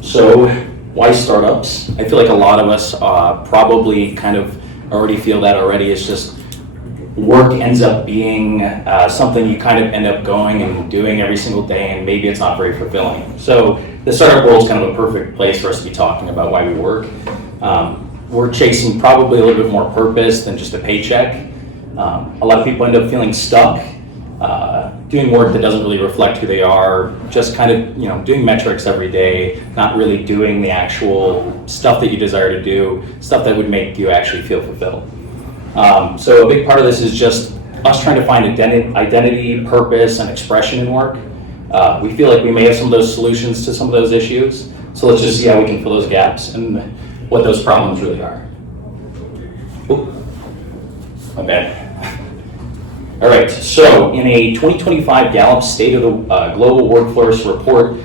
So why startups? I feel like a lot of us probably kind of already feel that already. It's just work ends up being something you kind of end up going and doing every single day, and maybe it's not very fulfilling. So the startup world is kind of a perfect place for us to be talking about why we work. We're chasing probably a little bit more purpose than just a paycheck. A lot of people end up feeling stuck, doing work that doesn't really reflect who they are, just kind of doing metrics every day, not really doing the actual stuff that you desire to do, stuff that would make you actually feel fulfilled. So a big part of this is just us trying to find identity, purpose, and expression in work. We feel like we may have some of those solutions to some of those issues, so let's just see how we can fill those gaps and what those problems really are. Oop, my bad. All right, so in a 2025 Gallup State of the Global Workforce report,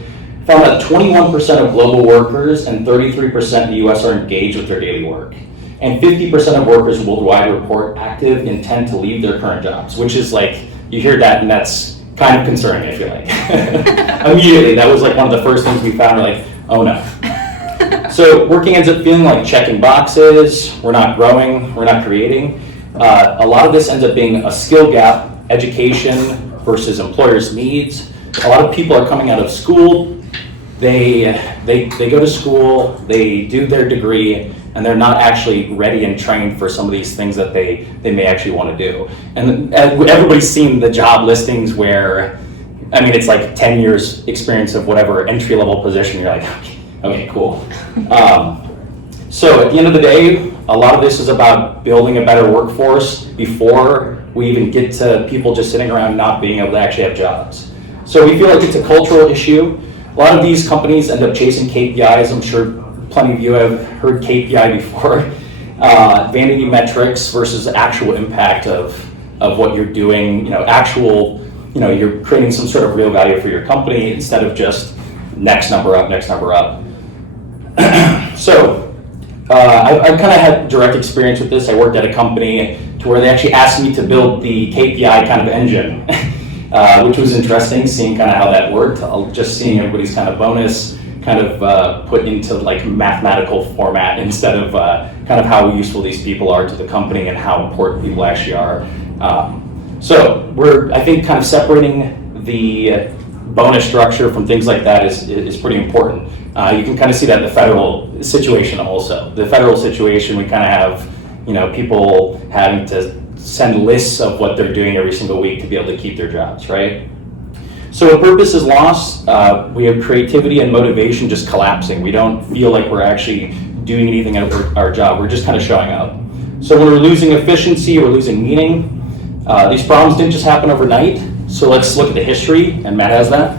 found that 21% of global workers and 33% in the US are engaged with their daily work. And 50% of workers worldwide report active intent to leave their current jobs, which is like, you hear that and that's kind of concerning, I feel like. Immediately, that was like one of the first things we found, we're like, oh no. So working ends up feeling like checking boxes, we're not growing, we're not creating. A lot of this ends up being a skill gap, education versus employers' needs. A lot of people are coming out of school, they go to school, they do their degree, and they're not actually ready and trained for some of these things that they may actually want to do. And everybody's seen the job listings where, it's like 10 years experience of whatever entry-level position, you're like, okay, cool. So at the end of the day, a lot of this is about building a better workforce before we even get to people just sitting around not being able to actually have jobs. So we feel like it's a cultural issue. A lot of these companies end up chasing KPIs. I'm sure plenty of you have heard KPI before. Vanity metrics versus actual impact of what you're doing, you're creating some sort of real value for your company instead of just next number up, next number up. So I've kind of had direct experience with this. I worked at a company to where they actually asked me to build the KPI kind of engine, which was interesting, seeing kind of how that worked. Just seeing everybody's kind of bonus kind of put into like mathematical format instead of kind of how useful these people are to the company and how important people actually are. So we're, I think, kind of separating the bonus structure from things like that is pretty important. You can kind of see that in the federal situation also. The federal situation, we kind of have, people having to send lists of what they're doing every single week to be able to keep their jobs, right? So when purpose is lost, we have creativity and motivation just collapsing. We don't feel like we're actually doing anything at our job. We're just kind of showing up. So when we're losing efficiency, we're losing meaning. These problems didn't just happen overnight. So let's look at the history, and Matt has that.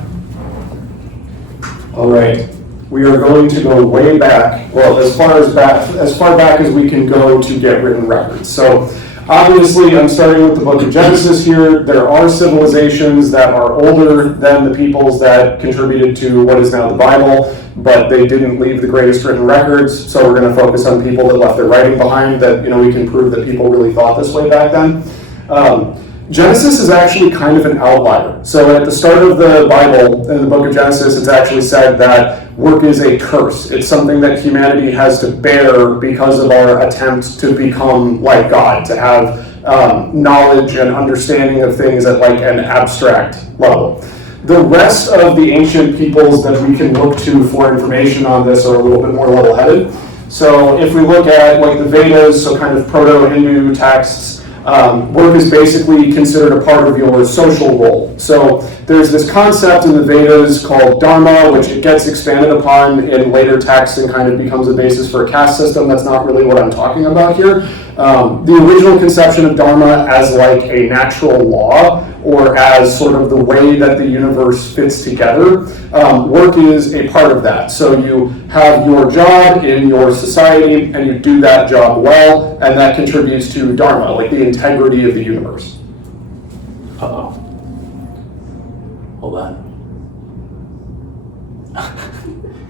All right. We are going to go way back, well, as far back as we can go to get written records. So obviously, I'm starting with the book of Genesis here. There are civilizations that are older than the peoples that contributed to what is now the Bible, but they didn't leave the greatest written records. So we're going to focus on people that left their writing behind, that we can prove that people really thought this way back then. Genesis is actually kind of an outlier. So at the start of the Bible, in the book of Genesis, it's actually said that work is a curse. It's something that humanity has to bear because of our attempt to become like God, to have knowledge and understanding of things at like an abstract level. The rest of the ancient peoples that we can look to for information on this are a little bit more level-headed. So if we look at like the Vedas, so kind of proto-Hindu texts, work is basically considered a part of your social role. So there's this concept in the Vedas called dharma, which it gets expanded upon in later texts and kind of becomes a basis for a caste system. That's not really what I'm talking about here. The original conception of dharma as like a natural law, or as sort of the way that the universe fits together, work is a part of that. So you have your job in your society, and you do that job well, and that contributes to dharma, like the integrity of the universe. Uh-oh. Hold on.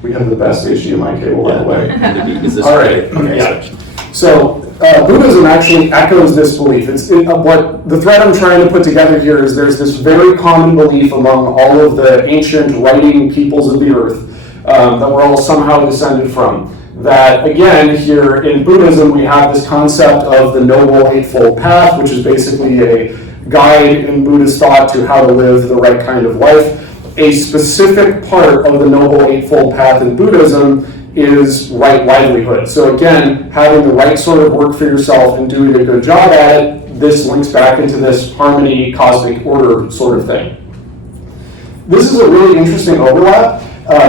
We have the best HDMI cable, by the way. Is this all right? Okay. Yeah. So Buddhism actually echoes this belief. What the thread I'm trying to put together here is there's this very common belief among all of the ancient writing peoples of the earth that we're all somehow descended from. That again, here in Buddhism, we have this concept of the Noble Eightfold Path, which is basically a guide in Buddhist thought to how to live the right kind of life. A specific part of the Noble Eightfold Path in Buddhism is right livelihood. So again, having the right sort of work for yourself and doing a good job at it, this links back into this harmony, cosmic order sort of thing. This is a really interesting overlap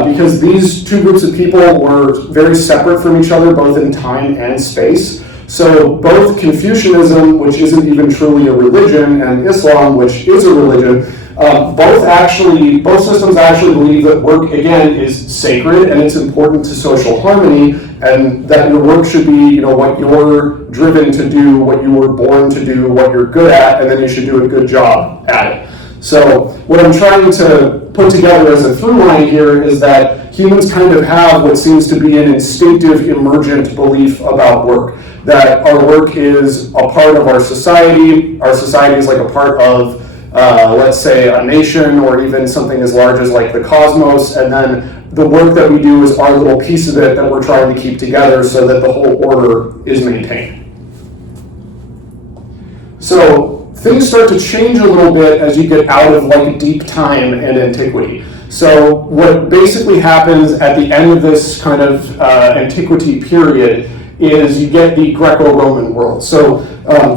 because these two groups of people were very separate from each other, both in time and space. So both Confucianism, which isn't even truly a religion, and Islam, which is a religion, both systems actually believe that work, again, is sacred and it's important to social harmony, and that your work should be, what you're driven to do, what you were born to do, what you're good at, and then you should do a good job at it. So what I'm trying to put together as a through line here is that humans kind of have what seems to be an instinctive, emergent belief about work. That our work is a part of our society is like a part of let's say a nation, or even something as large as like the cosmos, and then the work that we do is our little piece of it that we're trying to keep together so that the whole order is maintained. So things start to change a little bit as you get out of like deep time and antiquity. So what basically happens at the end of this kind of antiquity period is you get the Greco-Roman world. So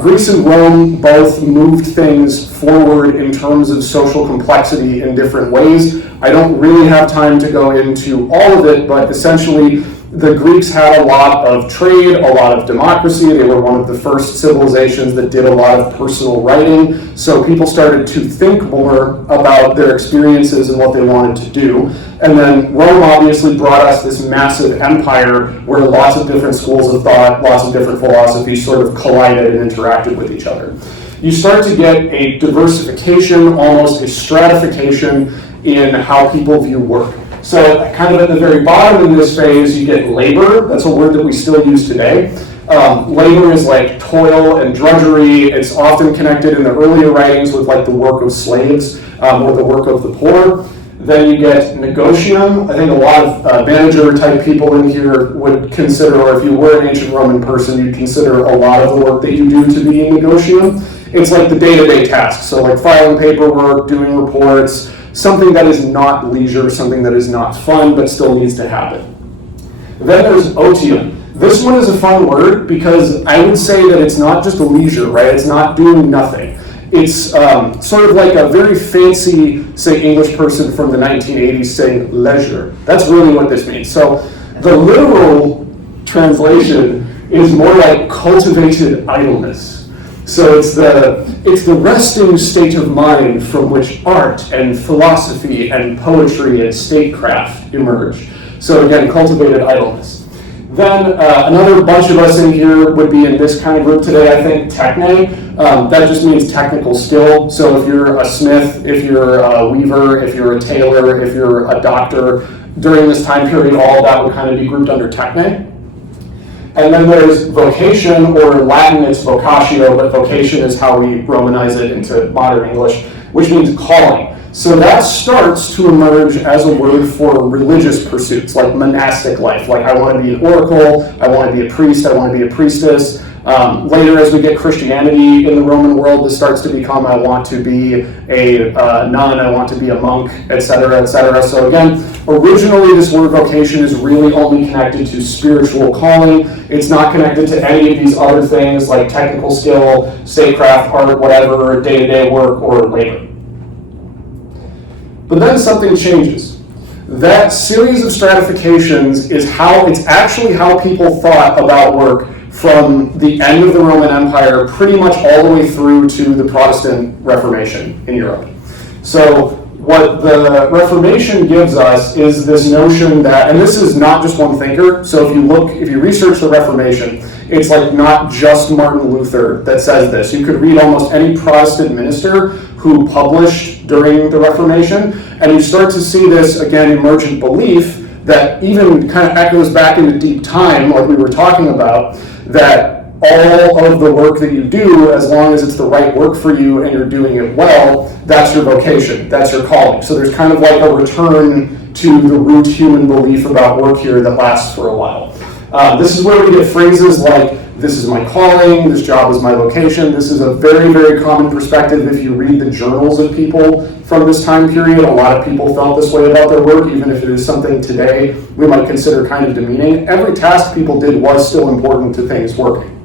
Greece and Rome both moved things forward in terms of social complexity in different ways. I don't really have time to go into all of it, but essentially the Greeks had a lot of trade, a lot of democracy. They were one of the first civilizations that did a lot of personal writing. So people started to think more about their experiences and what they wanted to do. And then Rome obviously brought us this massive empire where lots of different schools of thought, lots of different philosophies sort of collided and interacted with each other. You start to get a diversification, almost a stratification in how people view work. So kind of at the very bottom in this phase, you get labor. That's a word that we still use today. Labor is like toil and drudgery. It's often connected in the earlier writings with like the work of slaves or the work of the poor. Then you get negotium. I think a lot of manager type people in here would consider, or if you were an ancient Roman person, you'd consider a lot of the work that you do to be negotium. It's like the day-to-day tasks. So like filing paperwork, doing reports, something that is not leisure, something that is not fun, but still needs to happen. Then there's otium. This one is a fun word because I would say that it's not just a leisure, right? It's not doing nothing. It's sort of like a very fancy, say, English person from the 1980s saying leisure. That's really what this means. So the literal translation is more like cultivated idleness. So it's the resting state of mind from which art and philosophy and poetry and statecraft emerge. So again, cultivated idleness. Then another bunch of us in here would be in this kind of group today, I think, techne. That just means technical skill. So if you're a smith, if you're a weaver, if you're a tailor, if you're a doctor, during this time period, all of that would kind of be grouped under techne. And then there's vocation, or in Latin it's vocatio, but vocation is how we Romanize it into modern English, which means calling. So that starts to emerge as a word for religious pursuits, like monastic life. Like I want to be an oracle, I want to be a priest, I want to be a priestess. Later, as we get Christianity in the Roman world, this starts to become I want to be a nun, I want to be a monk, etc., etc. So again, originally this word vocation is really only connected to spiritual calling. It's not connected to any of these other things like technical skill, statecraft, art, whatever, day-to-day work, or labor. But then something changes. That series of stratifications is it's actually how people thought about work from the end of the Roman Empire pretty much all the way through to the Protestant Reformation in Europe. So what the Reformation gives us is this notion that, and this is not just one thinker, so if you research the Reformation, it's like not just Martin Luther that says this. You could read almost any Protestant minister who published during the Reformation, and you start to see this, again, emergent belief that even kind of echoes back into deep time, like we were talking about, that all of the work that you do, as long as it's the right work for you and you're doing it well, that's your vocation, that's your calling. So there's kind of like a return to the root human belief about work here that lasts for a while. This is where we get phrases like, this is my calling, this job is my vocation. This is a very, very common perspective if you read the journals of people from this time period. A lot of people felt this way about their work, even if it is something today we might consider kind of demeaning. Every task people did was still important to things working.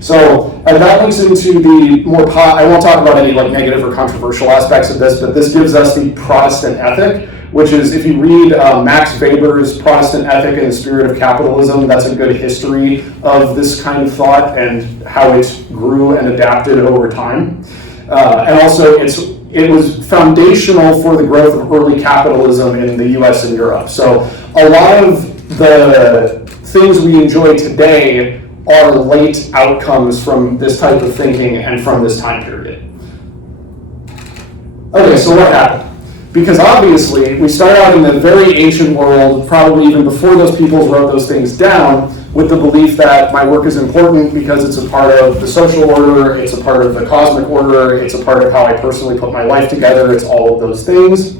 So that links into the more, I won't talk about any like negative or controversial aspects of this, but this gives us the Protestant ethic, which is, if you read Max Weber's Protestant Ethic and the Spirit of Capitalism, that's a good history of this kind of thought and how it grew and adapted over time. And also, it was foundational for the growth of early capitalism in the US and Europe. So a lot of the things we enjoy today are late outcomes from this type of thinking and from this time period. Okay, so what happened? Because obviously, we start out in the very ancient world, probably even before those peoples wrote those things down, with the belief that my work is important because it's a part of the social order, it's a part of the cosmic order, it's a part of how I personally put my life together, it's all of those things.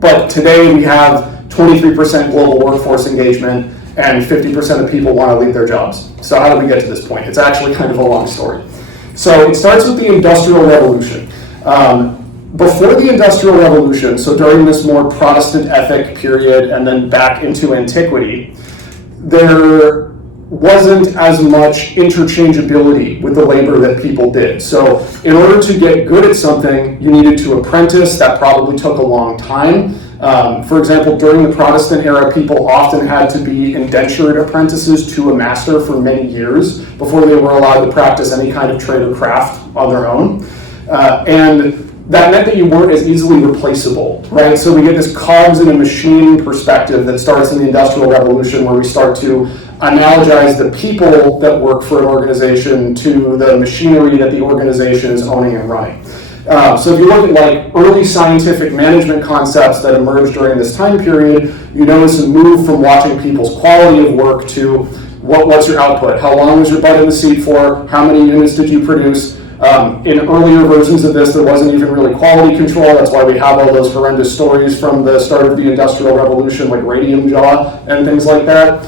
But today we have 23% global workforce engagement, and 50% of people want to leave their jobs. So how do we get to this point? It's actually kind of a long story. So it starts with the Industrial Revolution. Before the Industrial Revolution, so during this more Protestant ethic period and then back into antiquity, there wasn't as much interchangeability with the labor that people did. So in order to get good at something, you needed to apprentice. That probably took a long time. For example, during the Protestant era, people often had to be indentured apprentices to a master for many years before they were allowed to practice any kind of trade or craft on their own. And that meant that you weren't as easily replaceable, right? So we get this cogs in a machine perspective that starts in the Industrial Revolution, where we start to analogize the people that work for an organization to the machinery that the organization is owning and running. So if you look at like early scientific management concepts that emerged during this time period, you notice a move from watching people's quality of work to what's your output? How long was your butt in the seat for? How many units did you produce? In earlier versions of this, there wasn't even really quality control. That's why we have all those horrendous stories from the start of the Industrial Revolution, like radium jaw and things like that.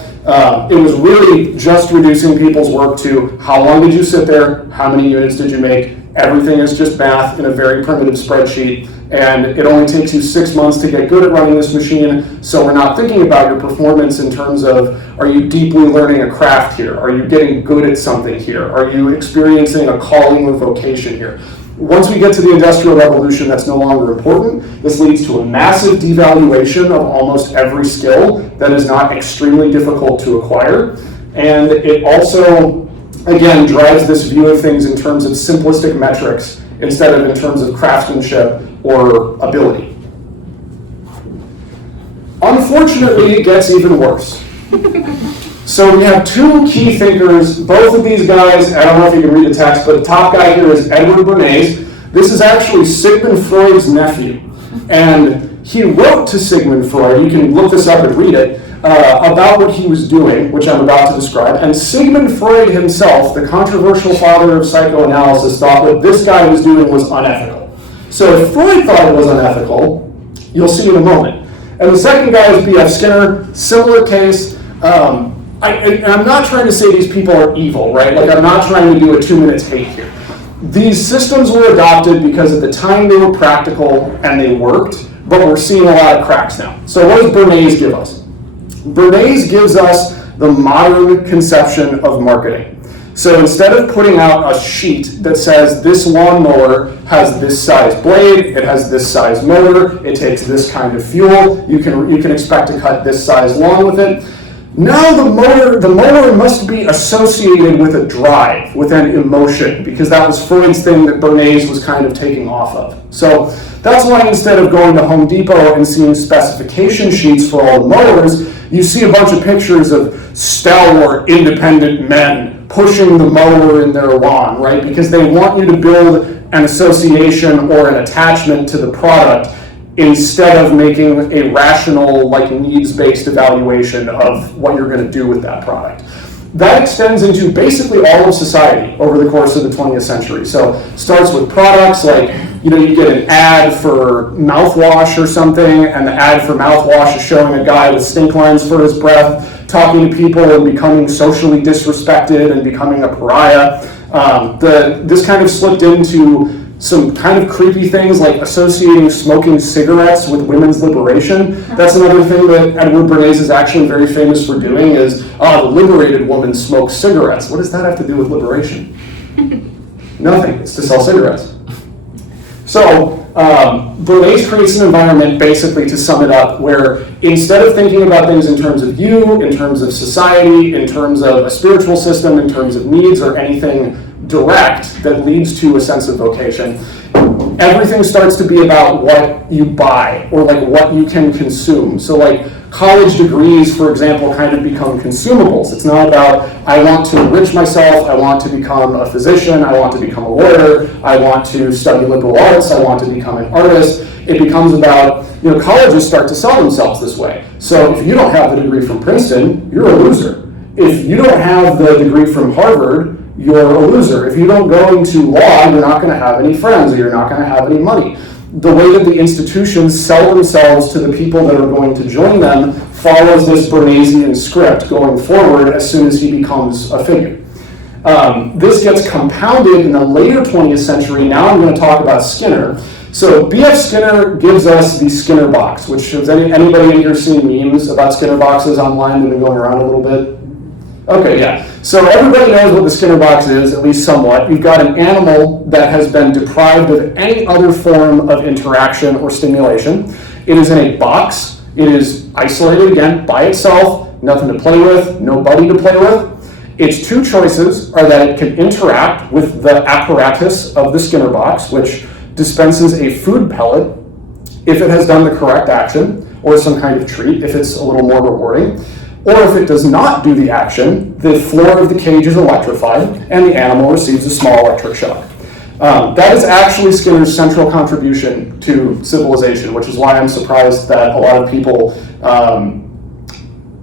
It was really just reducing people's work to how long did you sit there, how many units did you make. Everything is just math in a very primitive spreadsheet, and it only takes you 6 months to get good at running this machine, so we're not thinking about your performance in terms of, are you deeply learning a craft here? Are you getting good at something here? Are you experiencing a calling or vocation here? Once we get to the Industrial Revolution, that's no longer important. This leads to a massive devaluation of almost every skill that is not extremely difficult to acquire, and it also, again, drives this view of things in terms of simplistic metrics instead of in terms of craftsmanship or ability. Unfortunately, it gets even worse. So we have two key thinkers, both of these guys, I don't know if you can read the text, but the top guy here is Edward Bernays. This is actually Sigmund Freud's nephew. And he wrote to Sigmund Freud, you can look this up and read it, about what he was doing, which I'm about to describe. And Sigmund Freud himself, the controversial father of psychoanalysis, thought what this guy was doing was unethical. So if Freud thought it was unethical, you'll see in a moment. And the second guy is B.F. Skinner, similar case. I'm not trying to say these people are evil, right? Like, I'm not trying to do a 2 minutes hate here. These systems were adopted because at the time they were practical and they worked, but we're seeing a lot of cracks now. So what does Bernays give us? Bernays gives us the modern conception of marketing. So instead of putting out a sheet that says this lawnmower has this size blade, it has this size motor, it takes this kind of fuel, you can expect to cut this size lawn with it. Now the motor must be associated with a drive, with an emotion, because that was Freud's thing that Bernays was kind of taking off of. So that's why instead of going to Home Depot and seeing specification sheets for all the motors, you see a bunch of pictures of stalwart, independent men pushing the mower in their lawn, right? Because they want you to build an association or an attachment to the product instead of making a rational, like, needs-based evaluation of what you're going to do with that product. That extends into basically all of society over the course of the 20th century. So it starts with products like you get an ad for mouthwash or something, and the ad for mouthwash is showing a guy with stink lines for his breath, talking to people and becoming socially disrespected and becoming a pariah. This kind of slipped into some kind of creepy things like associating smoking cigarettes with women's liberation. That's another thing that Edward Bernays is actually very famous for doing is, the liberated woman smokes cigarettes. What does that have to do with liberation? Nothing, it's to sell cigarettes. So Bernays creates an environment, basically to sum it up, where instead of thinking about things in terms of you, in terms of society, in terms of a spiritual system, in terms of needs or anything direct that leads to a sense of vocation, everything starts to be about what you buy or like what you can consume. So like college degrees, for example, kind of become consumables. It's not about, I want to enrich myself, I want to become a physician, I want to become a lawyer, I want to study liberal arts, I want to become an artist. It becomes about, colleges start to sell themselves this way. So if you don't have the degree from Princeton, you're a loser. If you don't have the degree from Harvard, you're a loser. If you don't go into law, you're not going to have any friends or you're not going to have any money. The way that the institutions sell themselves to the people that are going to join them follows this Bernaysian script going forward as soon as he becomes a figure. This gets compounded in the later 20th century. Now I'm going to talk about Skinner. So B.F. Skinner gives us the Skinner box, which has anybody in here seen memes about Skinner boxes online that have been going around a little bit? Okay, yeah. So everybody knows what the Skinner box is, at least somewhat. You've got an animal that has been deprived of any other form of interaction or stimulation. It is in a box. It is isolated, again, by itself, nothing to play with, nobody to play with. Its two choices are that it can interact with the apparatus of the Skinner box, which dispenses a food pellet if it has done the correct action, or some kind of treat if it's a little more rewarding. Or if it does not do the action, the floor of the cage is electrified and the animal receives a small electric shock. That is actually Skinner's central contribution to civilization, which is why I'm surprised that a lot of people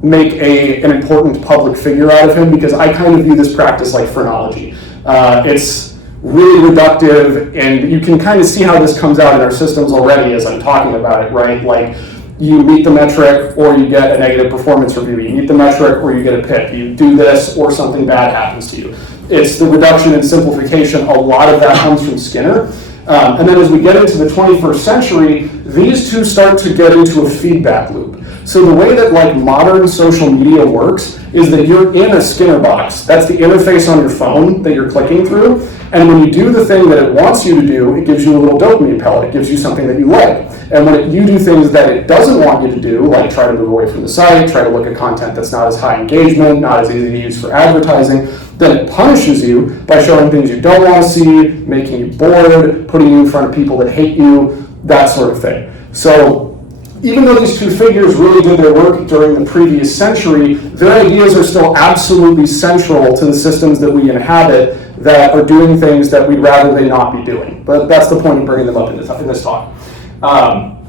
make an important public figure out of him, because I kind of view this practice like phrenology. It's really reductive, and you can kind of see how this comes out in our systems already as I'm talking about it, right? Like, you meet the metric or you get a negative performance review. You meet the metric or you get a PIP. You do this or something bad happens to you. It's the reduction and simplification. A lot of that comes from Skinner. And then as we get into the 21st century, these two start to get into a feedback loop. So the way that like modern social media works is that you're in a Skinner box. That's the interface on your phone that you're clicking through. And when you do the thing that it wants you to do, it gives you a little dopamine pellet. It gives you something that you like. And when you do things that it doesn't want you to do, like try to move away from the site, try to look at content that's not as high engagement, not as easy to use for advertising, then it punishes you by showing things you don't want to see, making you bored, putting you in front of people that hate you, that sort of thing. So even though these two figures really did their work during the previous century, their ideas are still absolutely central to the systems that we inhabit that are doing things that we'd rather they not be doing. But that's the point of bringing them up in this talk.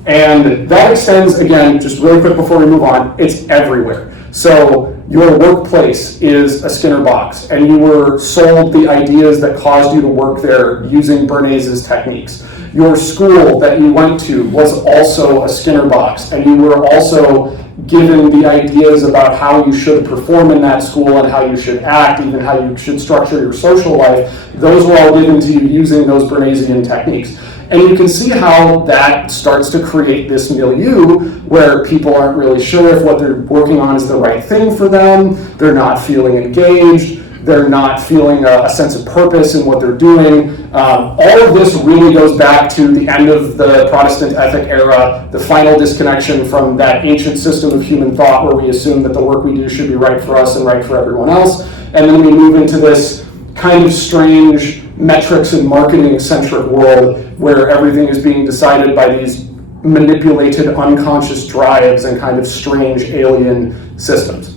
And that extends, again, just really quick before we move on, it's everywhere. So your workplace is a Skinner box, and you were sold the ideas that caused you to work there using Bernays' techniques. Your school that you went to was also a Skinner box, and you were also given the ideas about how you should perform in that school and how you should act, even how you should structure your social life. Those were all given to you using those Bernaysian techniques. And you can see how that starts to create this milieu where people aren't really sure if what they're working on is the right thing for them. They're not feeling engaged. They're not feeling a sense of purpose in what they're doing. All of this really goes back to the end of the Protestant ethic era, the final disconnection from that ancient system of human thought where we assume that the work we do should be right for us and right for everyone else. And then we move into this kind of strange metrics and marketing-centric world where everything is being decided by these manipulated unconscious drives and kind of strange alien systems.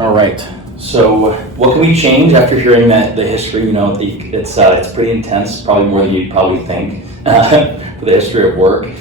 All right. So what can we change after hearing that the history? It's pretty intense, probably more than you'd probably think for the history of work.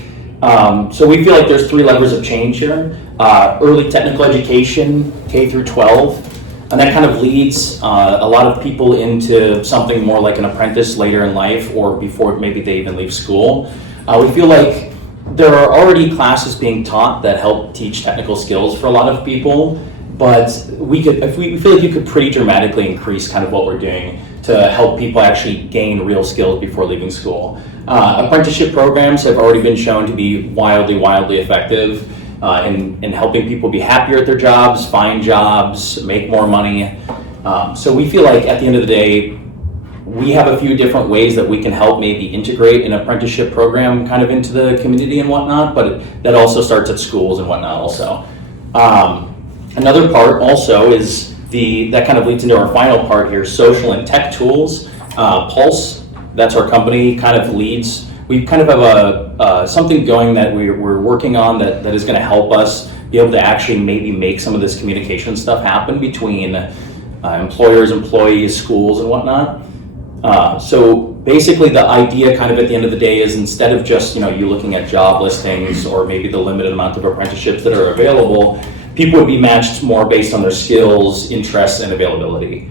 So we feel like there's three levers of change here. Early technical education, K through 12. And that kind of leads a lot of people into something more like an apprentice later in life or before maybe they even leave school. We feel like there are already classes being taught that help teach technical skills for a lot of people, but we feel like you could pretty dramatically increase kind of what we're doing to help people actually gain real skills before leaving school. Apprenticeship programs have already been shown to be wildly effective in helping people be happier at their jobs, find jobs, make more money. So we feel like at the end of the day, we have a few different ways that we can help maybe integrate an apprenticeship program kind of into the community and whatnot, but that also starts at schools and whatnot also. Another part also is that kind of leads into our final part here, social and tech tools. Pulse, that's our company, kind of leads. We kind of have something going that we're working on that is going to help us be able to actually maybe make some of this communication stuff happen between employers, employees, schools, and whatnot. So basically the idea kind of at the end of the day is instead of just, you looking at job listings or maybe the limited amount of apprenticeships that are available, people would be matched more based on their skills, interests, and availability.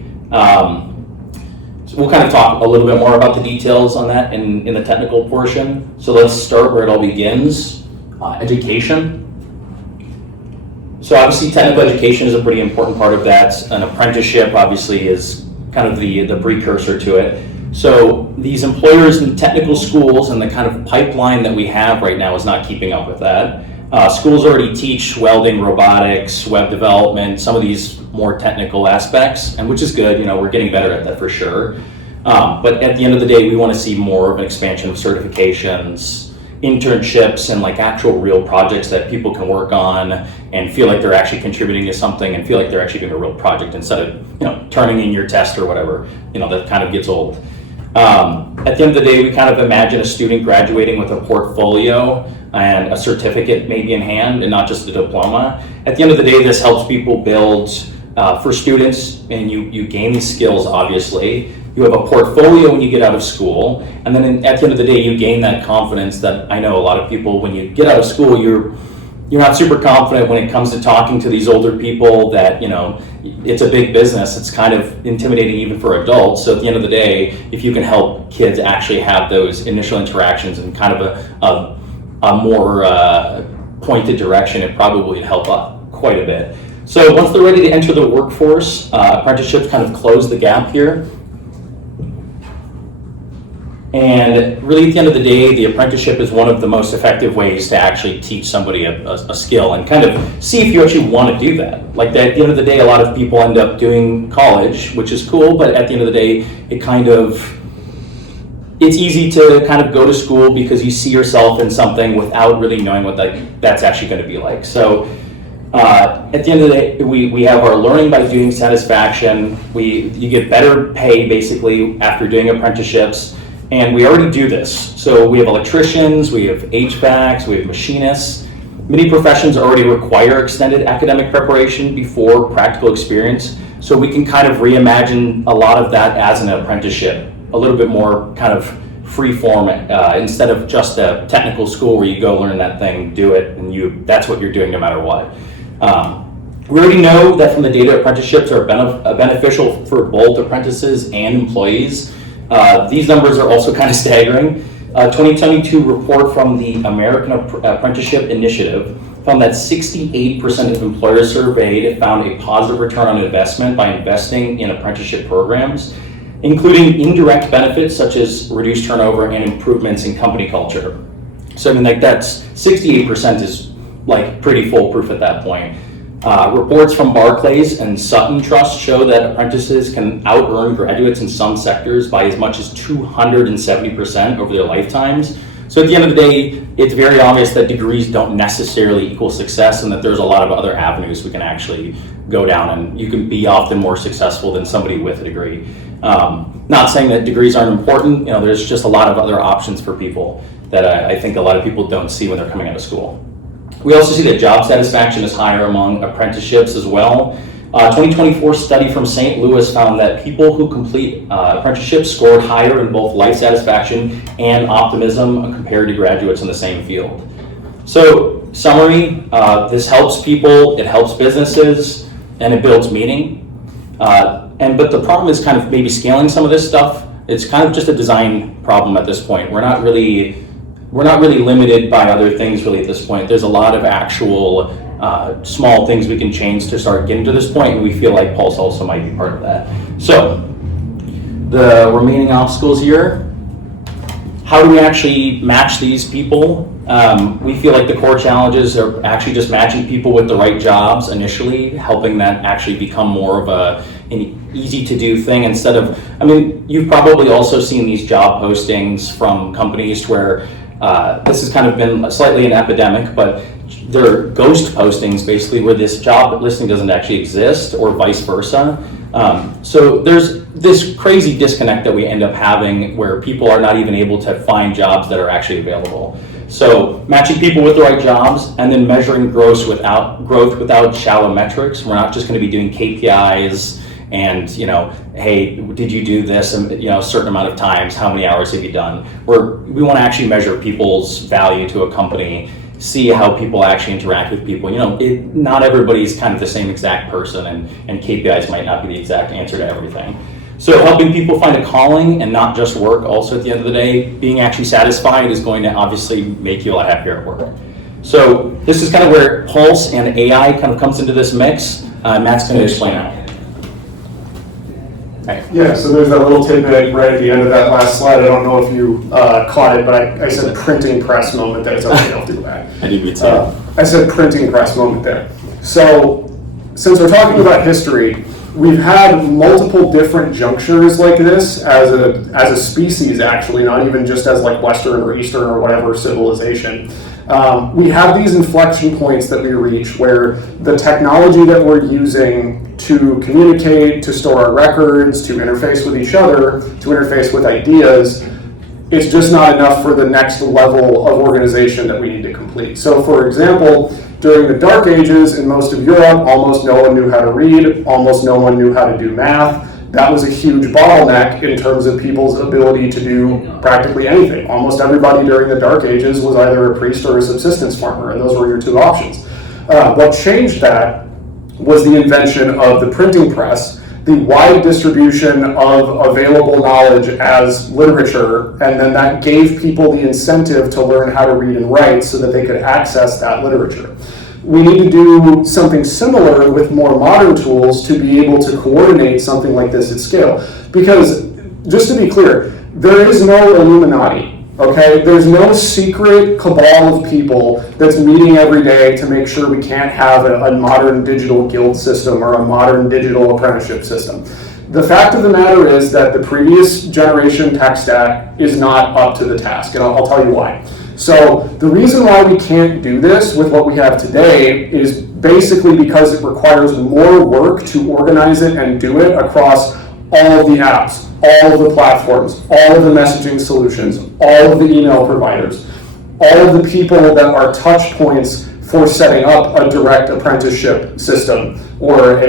So we'll kind of talk a little bit more about the details on that in the technical portion. So let's start where it all begins, education. So obviously technical education is a pretty important part of that. An apprenticeship obviously is kind of the precursor to it. So these employers and technical schools and the kind of pipeline that we have right now is not keeping up with that. Schools already teach welding, robotics, web development, some of these more technical aspects, and which is good, we're getting better at that for sure. But at the end of the day, we want to see more of an expansion of certifications, internships, and like actual real projects that people can work on and feel like they're actually contributing to something and feel like they're actually doing a real project instead of, turning in your test or whatever, that kind of gets old. At the end of the day, we kind of imagine a student graduating with a portfolio and a certificate maybe in hand and not just a diploma. At the end of the day, this helps people build, for students, and you gain these skills obviously. You have a portfolio when you get out of school, and then at the end of the day, you gain that confidence that I know a lot of people, when you get out of school, you're not super confident when it comes to talking to these older people that, it's a big business. It's kind of intimidating even for adults. So at the end of the day, if you can help kids actually have those initial interactions in kind of a more pointed direction, it probably would help up quite a bit. So once they're ready to enter the workforce, apprenticeships kind of close the gap here. And really at the end of the day, the apprenticeship is one of the most effective ways to actually teach somebody a skill and kind of see if you actually want to do that. Like at the end of the day, a lot of people end up doing college, which is cool, but at the end of the day, it's easy to kind of go to school because you see yourself in something without really knowing what that's actually going to be like. So at the end of the day, we have our learning by doing satisfaction. You get better pay basically after doing apprenticeships. And we already do this. So we have electricians, we have HVACs, we have machinists. Many professions already require extended academic preparation before practical experience. So we can kind of reimagine a lot of that as an apprenticeship, a little bit more kind of free form instead of just a technical school where you go learn that thing, do it, and that's what you're doing no matter what. We already know that from the data, apprenticeships are beneficial for both apprentices and employees. These numbers are also kind of staggering. 2022 report from the American Apprenticeship Initiative found that 68% of employers surveyed found a positive return on investment by investing in apprenticeship programs, including indirect benefits such as reduced turnover and improvements in company culture. So I mean, that's 68% is like pretty foolproof at that point. Reports from Barclays and Sutton Trust show that apprentices can out-earn graduates in some sectors by as much as 270% over their lifetimes. So at the end of the day, it's very obvious that degrees don't necessarily equal success and that there's a lot of other avenues we can actually go down, and you can be often more successful than somebody with a degree. Not saying that degrees aren't important, there's just a lot of other options for people that I think a lot of people don't see when they're coming out of school. We also see that job satisfaction is higher among apprenticeships as well. 2024 study from St. Louis found that people who complete apprenticeships scored higher in both life satisfaction and optimism compared to graduates in the same field. So, summary, this helps people, it helps businesses, and it builds meaning. But the problem is kind of maybe scaling some of this stuff. It's kind of just a design problem at this point. We're not really limited by other things really at this point. There's a lot of actual small things we can change to start getting to this point, and we feel like Pulse also might be part of that. So the remaining obstacles here, how do we actually match these people? We feel like the core challenges are actually just matching people with the right jobs initially, helping that actually become more of an easy to do thing instead of, you've probably also seen these job postings from companies where this has kind of been slightly an epidemic, but they're ghost postings basically where this job listing doesn't actually exist or vice versa. So there's this crazy disconnect that we end up having where people are not even able to find jobs that are actually available. So matching people with the right jobs and then measuring growth without shallow metrics. We're not just going to be doing KPIs and, hey, did you do this, a certain amount of times, how many hours have you done? We want to actually measure people's value to a company, see how people actually interact with people. Not everybody's kind of the same exact person, and KPIs might not be the exact answer to everything. So helping people find a calling and not just work also at the end of the day, being actually satisfied is going to obviously make you a lot happier at work. So this is kind of where Pulse and AI kind of comes into this mix. Matt's going to explain that. Right. Yeah, so there's that little tidbit right at the end of that last slide. I don't know if you caught it, but I said printing press moment there. It's okay, I'll do that. I did read that. I said printing press moment there. So since we're talking about history, we've had multiple different junctures like this as a species, actually, not even just as like Western or Eastern or whatever civilization. We have these inflection points that we reach where the technology that we're using to communicate, to store our records, to interface with each other, to interface with ideas, is just not enough for the next level of organization that we need to complete. So for example, during the Dark Ages in most of Europe, almost no one knew how to read, almost no one knew how to do math. That was a huge bottleneck in terms of people's ability to do practically anything. Almost everybody during the Dark Ages was either a priest or a subsistence farmer, and those were your two options. What changed that was the invention of the printing press, the wide distribution of available knowledge as literature, and then that gave people the incentive to learn how to read and write so that they could access that literature. We need to do something similar with more modern tools to be able to coordinate something like this at scale. Because, just to be clear, there is no Illuminati, okay? There's no secret cabal of people that's meeting every day to make sure we can't have a modern digital guild system or a modern digital apprenticeship system. The fact of the matter is that the previous generation tech stack is not up to the task, and I'll tell you why. So the reason why we can't do this with what we have today is basically because it requires more work to organize it and do it across all of the apps, all of the platforms, all of the messaging solutions, all of the email providers, all of the people that are touch points for setting up a direct apprenticeship system or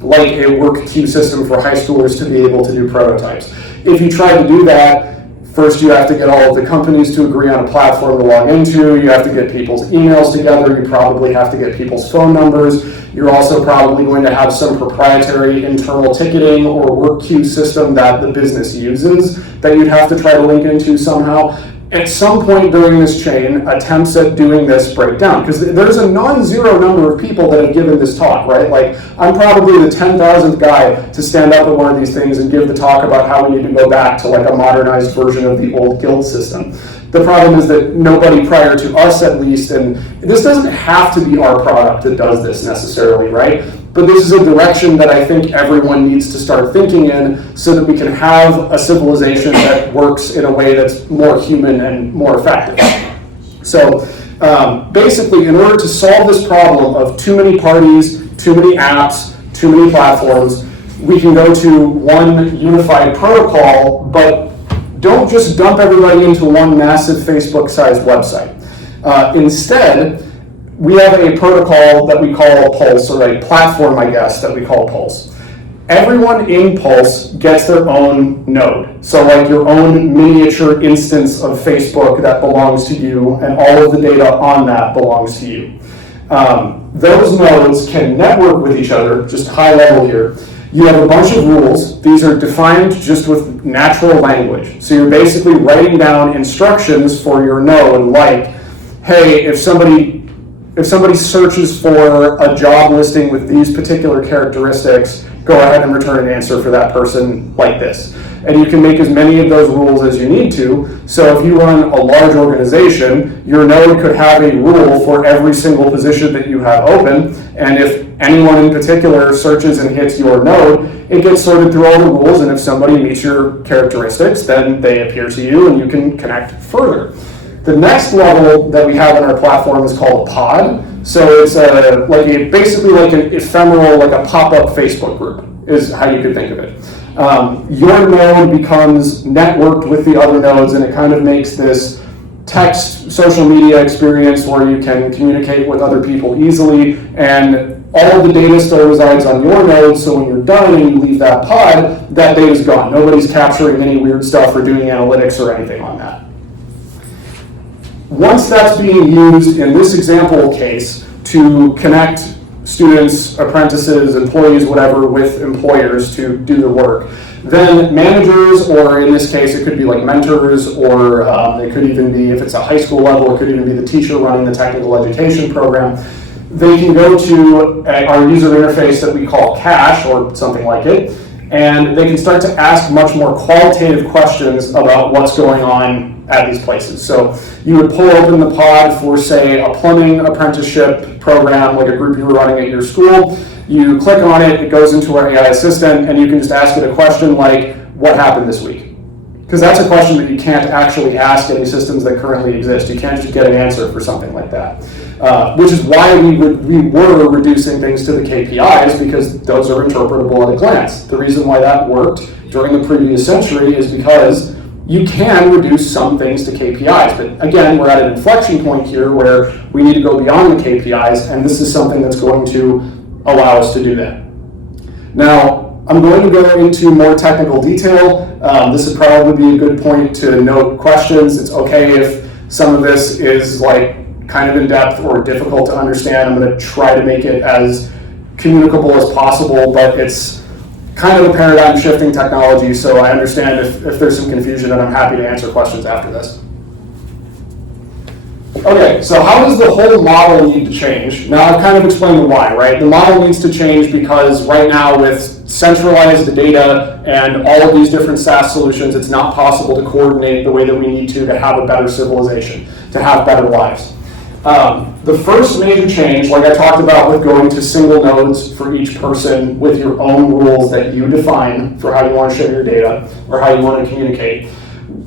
like a work queue system for high schoolers to be able to do prototypes. If you try to do that, first, you have to get all of the companies to agree on a platform to log into. You have to get people's emails together. You probably have to get people's phone numbers. You're also probably going to have some proprietary internal ticketing or work queue system that the business uses that you'd have to try to link into somehow. At some point during this chain, attempts at doing this break down, because there's a non-zero number of people that have given this talk, right? Like, I'm probably the 10,000th guy to stand up at one of these things and give the talk about how we need to go back to like a modernized version of the old guild system. The problem is that nobody prior to us, at least, and this doesn't have to be our product that does this necessarily, right? But this is a direction that I think everyone needs to start thinking in so that we can have a civilization that works in a way that's more human and more effective. So basically, in order to solve this problem of too many parties, too many apps, too many platforms, we can go to one unified protocol, but don't just dump everybody into one massive Facebook-sized website. Instead, we have a protocol that we call Pulse, or a platform, I guess, that we call Pulse. Everyone in Pulse gets their own node. So like your own miniature instance of Facebook that belongs to you, and all of the data on that belongs to you. Those nodes can network with each other, just high level here. You have a bunch of rules. These are defined just with natural language. So you're basically writing down instructions for your node, like, hey, if somebody searches for a job listing with these particular characteristics, go ahead and return an answer for that person like this. And you can make as many of those rules as you need to. So if you run a large organization, your node could have a rule for every single position that you have open. And if anyone in particular searches and hits your node, it gets sorted through all the rules. And if somebody meets your characteristics, then they appear to you and you can connect further. The next level that we have in our platform is called a pod. So it's basically like an ephemeral, like a pop-up Facebook group is how you could think of it. Your node becomes networked with the other nodes, and it kind of makes this text social media experience where you can communicate with other people easily, and all of the data still resides on your node, so when you're done and you leave that pod, that data's gone. Nobody's capturing any weird stuff or doing analytics or anything on that. Once that's being used in this example case to connect students, apprentices, employees, whatever, with employers to do the work, then managers, or in this case, it could be like mentors, or it could even be, if it's a high school level, it could even be the teacher running the technical education program. They can go to our user interface that we call Cache, or something like it, and they can start to ask much more qualitative questions about what's going on at these places. So you would pull open the pod for, say, a plumbing apprenticeship program, like a group you were running at your school. You click on it, it goes into our AI assistant, and you can just ask it a question like, what happened this week? Because that's a question that you can't actually ask any systems that currently exist. You can't just get an answer for something like that. Which is why we were reducing things to the KPIs, because those are interpretable at a glance. The reason why that worked during the previous century is because you can reduce some things to KPIs. But again, we're at an inflection point here where we need to go beyond the KPIs, and this is something that's going to allow us to do that. Now, I'm going to go into more technical detail. This would probably be a good point to note questions. It's okay if some of this is like kind of in depth or difficult to understand. I'm going to try to make it as communicable as possible, but it's kind of a paradigm shifting technology, so I understand if there's some confusion, and I'm happy to answer questions after this. Okay, so how does the whole model need to change? Now I've kind of explained the why, right? The model needs to change because right now with centralized data and all of these different SaaS solutions, it's not possible to coordinate the way that we need to have a better civilization, to have better lives. The first major change, like I talked about with going to single nodes for each person with your own rules that you define for how you want to share your data or how you want to communicate,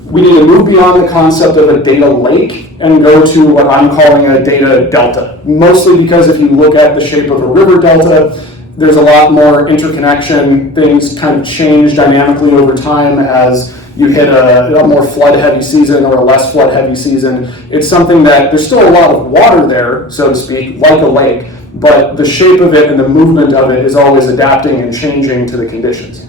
we need to move beyond the concept of a data lake and go to what I'm calling a data delta. Mostly because if you look at the shape of a river delta, there's a lot more interconnection. Things kind of change dynamically over time as you hit a more flood-heavy season or a less flood-heavy season. It's something that there's still a lot of water there, so to speak, like a lake, but the shape of it and the movement of it is always adapting and changing to the conditions.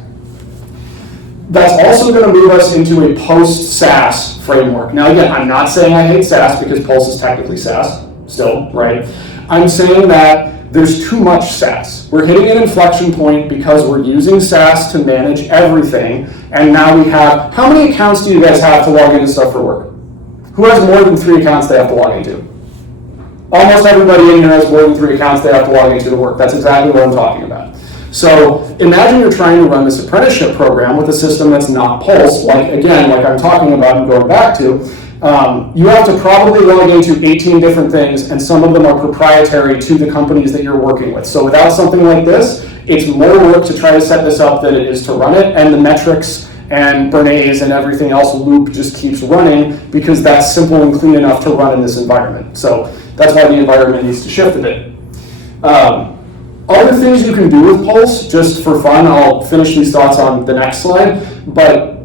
That's also going to move us into a post-SaaS framework. Now again, I'm not saying I hate SaaS because Pulse is technically SaaS still, right? I'm saying that there's too much SaaS. We're hitting an inflection point because we're using SaaS to manage everything, and now we have, how many accounts do you guys have to log into stuff for work? Who has more than 3 accounts they have to log into? Almost everybody in here has more than 3 accounts they have to log into to work. That's exactly what I'm talking about. So imagine you're trying to run this apprenticeship program with a system that's not Pulse, like I'm talking about and going back to. You have to probably log into 18 different things, and some of them are proprietary to the companies that you're working with. So without something like this, it's more work to try to set this up than it is to run it, and the metrics and Bernays and everything else loop just keeps running because that's simple and clean enough to run in this environment. So that's why the environment needs to shift a bit. Other things you can do with Pulse, just for fun, I'll finish these thoughts on the next slide, but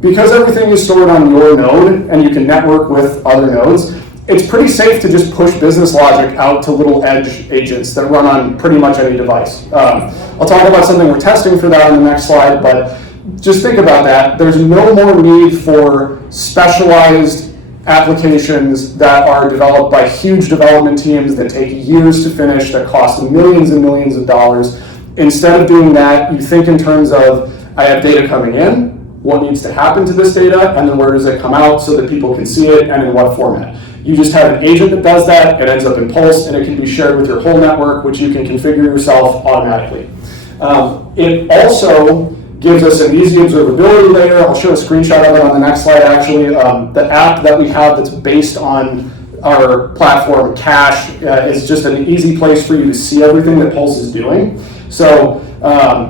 because everything is stored on your node and you can network with other nodes, it's pretty safe to just push business logic out to little edge agents that run on pretty much any device. I'll talk about something we're testing for that in the next slide, but just think about that. There's no more need for specialized applications that are developed by huge development teams that take years to finish, that cost millions and millions of dollars. Instead of doing that, you think in terms of, I have data coming in, what needs to happen to this data, and then where does it come out so that people can see it, and in what format. You just have an agent that does that, it ends up in Pulse, and it can be shared with your whole network, which you can configure yourself automatically. It also gives us an easy observability layer. I'll show a screenshot of it on the next slide, actually. The app that we have that's based on our platform, Cache, is just an easy place for you to see everything that Pulse is doing. So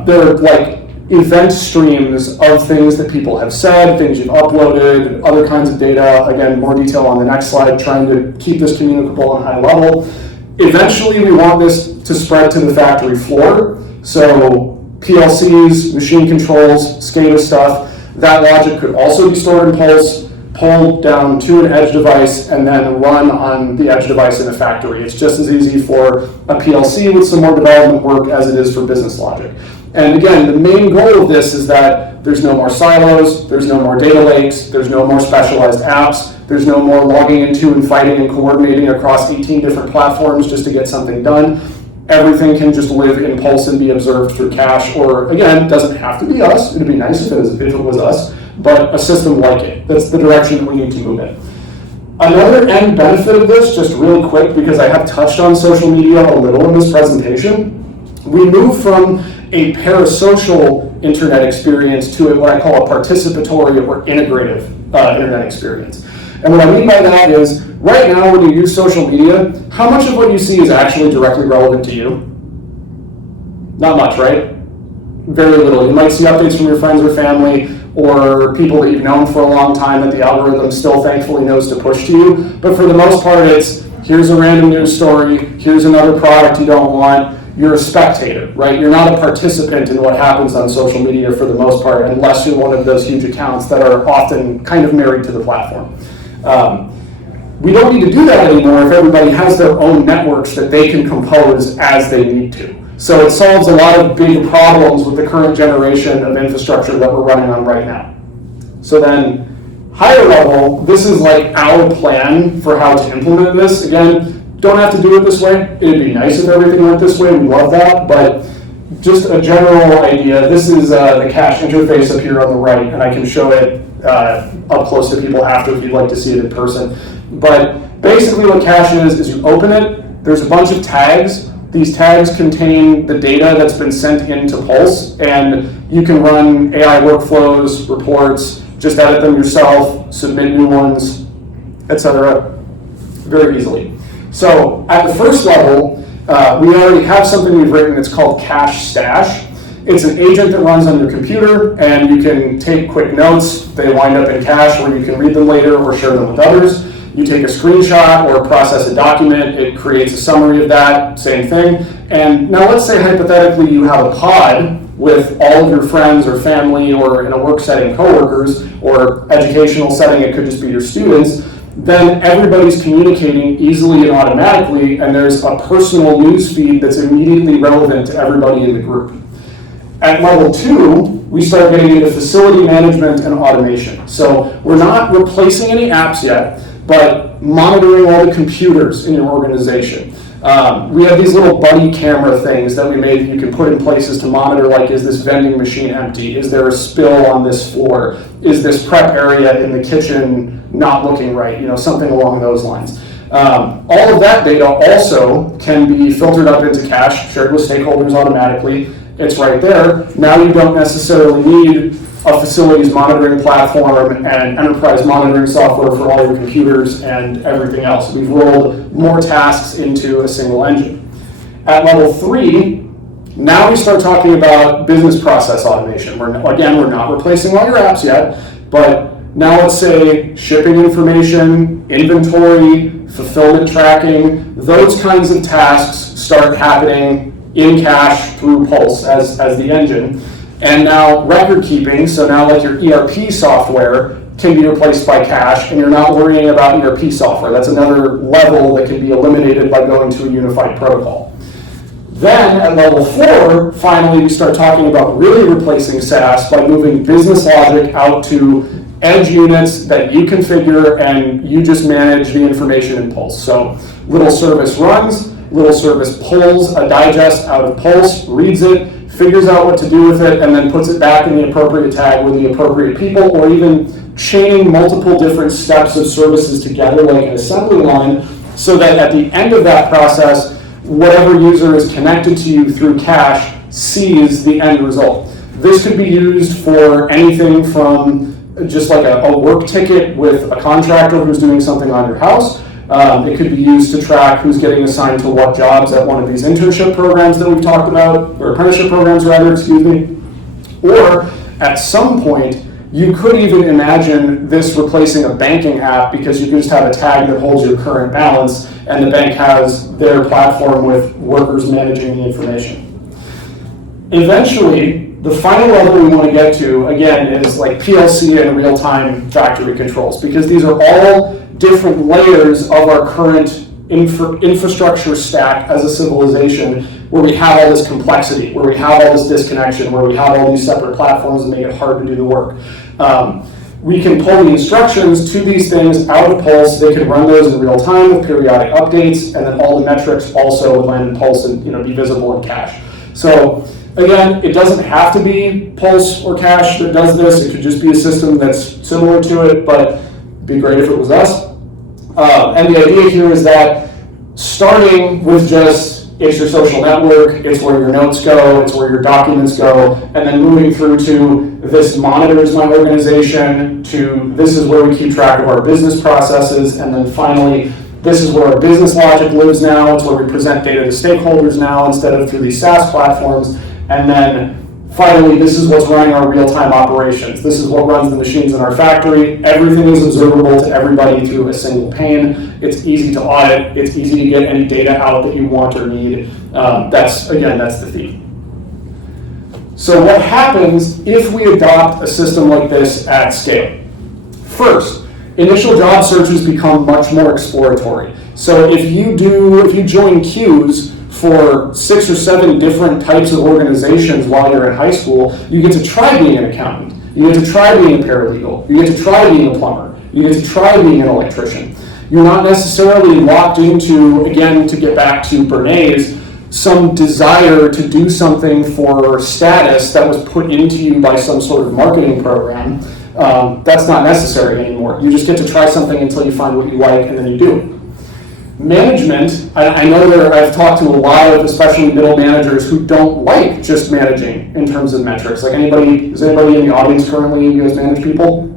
there are like event streams of things that people have said, things you've uploaded, other kinds of data. Again, more detail on the next slide, trying to keep this communicable and high level. Eventually, we want this to spread to the factory floor. So PLCs, machine controls, SCADA stuff, that logic could also be stored in Pulse, pulled down to an edge device, and then run on the edge device in a factory. It's just as easy for a PLC with some more development work as it is for business logic. And again, the main goal of this is that there's no more silos, there's no more data lakes, there's no more specialized apps, there's no more logging into and fighting and coordinating across 18 different platforms just to get something done. Everything can just live in Pulse and be observed through Cache, or again, it doesn't have to be us. It'd be nice if it was us, but a system like it. That's the direction that we need to move in. Another end benefit of this, just really quick, because I have touched on social media a little in this presentation, we move from a parasocial internet experience to what I call a participatory or integrative internet experience. And what I mean by that is, right now when you use social media, how much of what you see is actually directly relevant to you? Not much, right? Very little. You might see updates from your friends or family, or people that you've known for a long time that the algorithm still thankfully knows to push to you. But for the most part, it's, here's a random news story, here's another product you don't want. You're a spectator, right? You're not a participant in what happens on social media for the most part, unless you're one of those huge accounts that are often kind of married to the platform. We don't need to do that anymore if everybody has their own networks that they can compose as they need to. So it solves a lot of big problems with the current generation of infrastructure that we're running on right now. So then, higher level, this is like our plan for how to implement this. Again, don't have to do it this way. It'd be nice if everything went this way. We love that, but just a general idea. This is the Cache interface up here on the right, and I can show it up close to people after if you'd like to see it in person. But basically what Cache is you open it, there's a bunch of tags. These tags contain the data that's been sent into Pulse, and you can run AI workflows, reports, just edit them yourself, submit new ones, etc. very easily. So at the first level, we already have something we've written. It's called Cache Stash. It's an agent that runs on your computer, and you can take quick notes. They wind up in Cache where you can read them later or share them with others. You take a screenshot or process a document. It creates a summary of that, same thing. And now let's say hypothetically you have a pod with all of your friends or family, or in a work setting, coworkers, or educational setting, it could just be your students. Then everybody's communicating easily and automatically, and there's a personal news feed that's immediately relevant to everybody in the group. At level 2, we start getting into facility management and automation. So we're not replacing any apps yet, but monitoring all the computers in your organization. We have these little buddy camera things that we made that you can put in places to monitor, like, is this vending machine empty? Is there a spill on this floor? Is this prep area in the kitchen not looking right? You know, something along those lines. All of that data also can be filtered up into Cache, shared with stakeholders automatically. It's right there. Now you don't necessarily need a facilities monitoring platform and enterprise monitoring software for all your computers and everything else. We've rolled more tasks into a single engine. At level 3, now we start talking about business process automation. We're not replacing all your apps yet, but now let's say shipping information, inventory, fulfillment tracking, those kinds of tasks start happening in Cache through Pulse as the engine. And now record keeping, so now like your ERP software can be replaced by Cache, and you're not worrying about ERP software. That's another level that can be eliminated by going to a unified protocol. Then at level 4, finally we start talking about really replacing SaaS by moving business logic out to edge units that you configure, and you just manage the information in Pulse. So little service runs, little service pulls a digest out of Pulse, reads it, figures out what to do with it, and then puts it back in the appropriate tag with the appropriate people, or even chaining multiple different steps of services together like an assembly line, so that at the end of that process, whatever user is connected to you through cache sees the end result. This could be used for anything from just like a work ticket with a contractor who's doing something on your house. It could be used to track who's getting assigned to what jobs at one of these internship programs that we've talked about, or apprenticeship programs rather, excuse me. Or at some point, you could even imagine this replacing a banking app, because you can just have a tag that holds your current balance, and the bank has their platform with workers managing the information. Eventually, the final level we want to get to, again, is like PLC and real-time factory controls, because these are all different layers of our current infrastructure stack as a civilization, where we have all this complexity, where we have all this disconnection, where we have all these separate platforms that make it hard to do the work. We can pull the instructions to these things out of Pulse. They can run those in real time with periodic updates, and then all the metrics also would land in Pulse and be visible in cache. So again, it doesn't have to be Pulse or cache that does this. It could just be a system that's similar to it, but it'd be great if it was us. And the idea here is that starting with just, it's your social network, it's where your notes go, it's where your documents go, and then moving through to this monitors my organization, to this is where we keep track of our business processes, and then finally, this is where our business logic lives now. It's where we present data to stakeholders now instead of through these SaaS platforms. And then finally, this is what's running our real-time operations. This is what runs the machines in our factory. Everything is observable to everybody through a single pane. It's easy to audit. It's easy to get any data out that you want or need. That's the theme. So what happens if we adopt a system like this at scale? First, initial job searches become much more exploratory. So if you join queues for 6 or 7 different types of organizations while you're in high school, you get to try being an accountant. You get to try being a paralegal. You get to try being a plumber. You get to try being an electrician. You're not necessarily locked into, again, to get back to Bernays, some desire to do something for status that was put into you by some sort of marketing program. That's not necessary anymore. You just get to try something until you find what you like, and then you do it. Management, I know that I've talked to a lot of, especially middle managers, who don't like just managing in terms of metrics. Like is anybody in the audience currently, you guys manage people?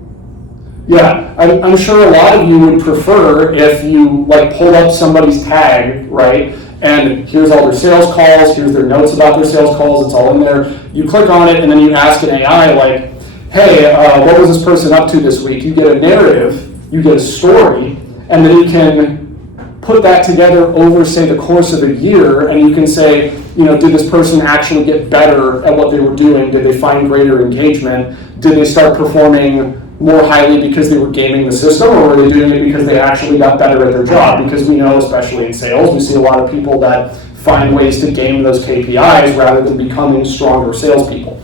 Yeah, I'm sure a lot of you would prefer if you pulled up somebody's tag, right? And here's all their sales calls, here's their notes about their sales calls, it's all in there. You click on it and then you ask an AI hey, what was this person up to this week? You get a narrative, you get a story, and then you can put that together over, say, the course of a year, and you can say, did this person actually get better at what they were doing? Did they find greater engagement? Did they start performing more highly because they were gaming the system, or were they doing it because they actually got better at their job? Because we know, especially in sales, we see a lot of people that find ways to game those KPIs rather than becoming stronger salespeople.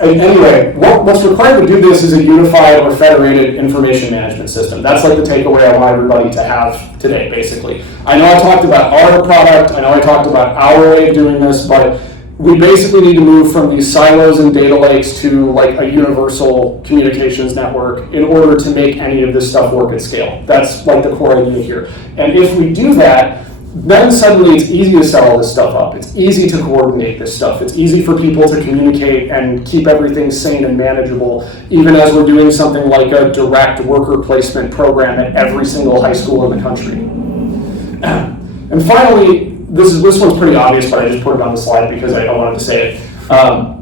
Anyway, what's required to do this is a unified or federated information management system. That's the takeaway I want everybody to have today, basically. I know I talked about our product, I know I talked about our way of doing this, but we basically need to move from these silos and data lakes to a universal communications network in order to make any of this stuff work at scale. That's the core idea here. And if we do that, then suddenly it's easy to set all this stuff up. It's easy to coordinate this stuff. It's easy for people to communicate and keep everything sane and manageable, even as we're doing something like a direct worker placement program at every single high school in the country. And finally, this one's pretty obvious, but I just put it on the slide because I wanted to say it.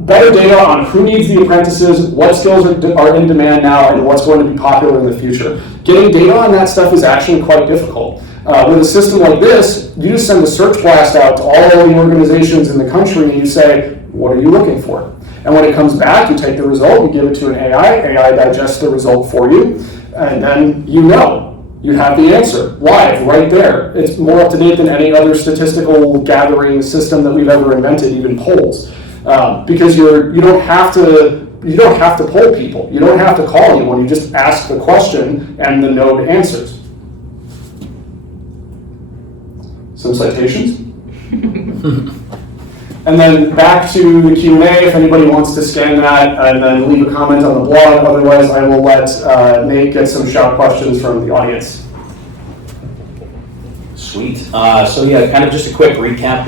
Better data on who needs the apprentices, what skills are in demand now, and what's going to be popular in the future. Getting data on that stuff is actually quite difficult. With a system like this, you just send a search blast out to all the organizations in the country and you say, what are you looking for? And when it comes back, you take the result, you give it to an AI digests the result for you, and then you have the answer live right there. It's more up to date than any other statistical gathering system that we've ever invented, even polls. Because you don't have to you don't have to poll people. You don't have to call anyone. You just ask the question and the node answers. Some citations. And then back to the Q&A, if anybody wants to scan that and then leave a comment on the blog. Otherwise, I will let Nate get some shout questions from the audience. Sweet. So yeah, kind of just a quick recap.